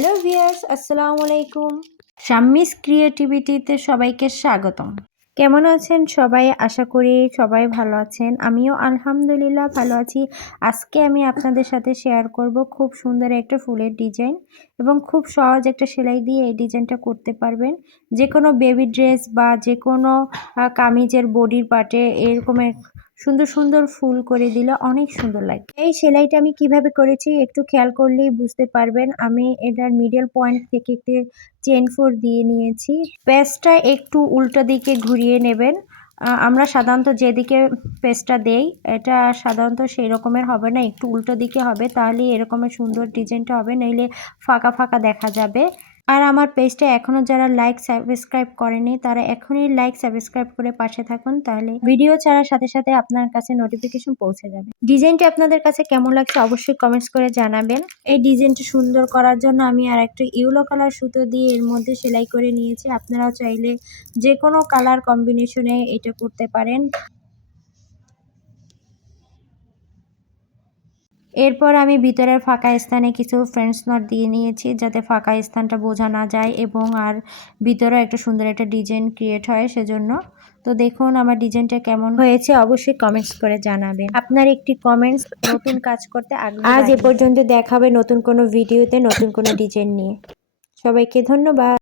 Hello viewers, আসসালামু আলাইকুম। শাম্মিস ক্রিয়েটিভিটিতে সবাইকে স্বাগতম। কেমন আছেন সবাই? আশা করি সবাই ভালো আছেন। আমিও আলহামদুলিল্লাহ ভালো আছি। আজকে আমি আপনাদের সাথে শেয়ার করব খুব সুন্দর একটা ফুলের ডিজাইন এবং খুব সহজ একটা সেলাই দিয়ে এই ডিজাইনটা করতে পারবেন। যেকোনো বেবি ড্রেস বা যেকোনো কামিজের বডির পার্টে এরকম সুন্দর সুন্দর ফুল করে দিলে অনেক সুন্দর লাগে। এই সেলাইটা আমি কিভাবে করেছি একটু খেয়াল করলেই বুঝতে পারবেন। আমি এটার মিডল পয়েন্ট থেকে একটি চেইন 4 দিয়ে নিয়েছি। পেঁচটা একটু উল্টো দিকে ঘুরিয়ে নেবেন। আমরা সাধারণত যেদিকে পেঁচটা দেই এটা সাধারণত সেই রকমের হবে না, একটু উল্টো দিকে হবে, তাহলেই এরকমের সুন্দর ডিজাইনটা হবে, নইলে ফাঁকা ফাঁকা দেখা যাবে। আর আমার পেজটা এখনও যারা লাইক সাবস্ক্রাইব করেনি তারা এখনই লাইক সাবস্ক্রাইব করে পাশে থাকুন, তাহলে ভিডিও ছাড়ার সাথে সাথে আপনার কাছে নোটিফিকেশন পৌঁছে যাবে। ডিজাইনটি আপনাদের কাছে কেমন লাগছে অবশ্যই কমেন্টস করে জানাবেন। এই ডিজাইনটি সুন্দর করার জন্য আমি আর একটা ইয়েলো কালার সুতো দিয়ে এর মধ্যে সেলাই করে নিয়েছি। আপনারাও চাইলে যে কোনো কালার কম্বিনেশনে এটা করতে পারেন। এরপর আমি ভিতরের ফাঁকা স্থানে কিছু ফ্রেঞ্চ নট দিয়ে নিয়েছি যাতে ফাঁকা স্থানটা বোঝা না যায় এবং আর ভিতরেও একটা সুন্দর একটা ডিজাইন ক্রিয়েট হয় সেজন্য। তো দেখুন আমার ডিজাইনটা কেমন হয়েছে অবশ্যই কমেন্টস করে জানাবেন। আপনার একটি কমেন্টস নতুন কাজ করতে আগ্রহ আজ এ পর্যন্ত দেখা হবে নতুন কোনো ভিডিওতে নতুন কোনো ডিজাইন নিয়ে। সবাইকে ধন্যবাদ।